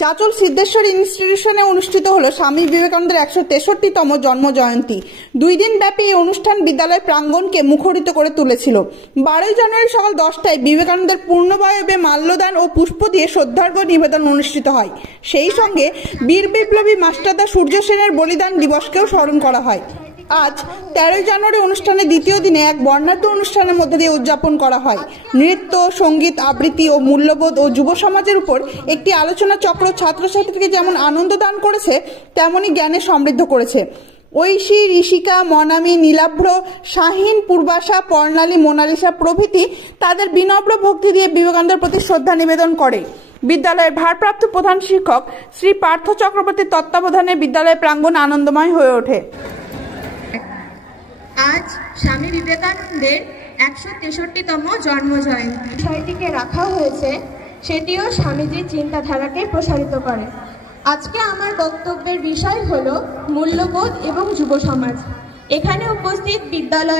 চাচল সিদ্ধেশ্বর ইনস্টিটিউশনে অনুষ্ঠিত হলো স্বামী বিবেকানন্দের 163তম জন্ম জয়ন্তী। 2 দিন ব্যাপী এই অনুষ্ঠান বিদ্যালয় প্রাঙ্গণকে মুখরিত করে তুলেছিল। 12 জানুয়ারি সকাল 10টায় বিবেকানন্দের পূর্ণবয়বে মাল্যদান ও পুষ্প দিয়ে শ্রদ্ধার্ঘ্য নিবেদন অনুষ্ঠিত হয়। সেই সঙ্গে বীর বিপ্লবী মাস্টারদা সূর্য সেনের বলিদান দিবসকেও স্মরণ করা হয়। আজ 13 জানুয়ারি অনুষ্ঠানের দ্বিতীয় দিনে এক বর্ণাঢ্য অনুষ্ঠানের মধ্যে দিয়ে উদযাপন করা হয়। নৃত্য, সঙ্গীত, আবৃত্তি ও মূল্যবোধ ও যুব সমাজের উপর একটি আলোচনা চক্র ছাত্রছাত্রীকে যেমন আনন্দ দান করেছে, তেমনি জ্ঞানে সমৃদ্ধ করেছে। ঐশী, ঋষিকা, মনামী, নীলাভ্র, শাহিন, পূর্বাশা, পর্ণালী, মোনালিসা প্রভৃতি তাদের বিনম্র ভক্তি দিয়ে বিবেকানন্দের প্রতি শ্রদ্ধা নিবেদন করে। বিদ্যালয়ের ভারপ্রাপ্ত প্রধান শিক্ষক শ্রী পার্থ চক্রবর্তীর তত্ত্বাবধানে বিদ্যালয়ের প্রাঙ্গণ আনন্দময় হয়ে ওঠে। আজ স্বামী বিবেকানন্দের 163তম জন্ম জয়ন্তী বিষয়টিকে রাখা হয়েছে, সেটিও স্বামীজির চিন্তাধারাকে প্রসারিত করে। আজকে আমার বক্তব্যের বিষয় হলো মূল্যবোধ এবং যুব সমাজ। এখানে উপস্থিত বিদ্যালয়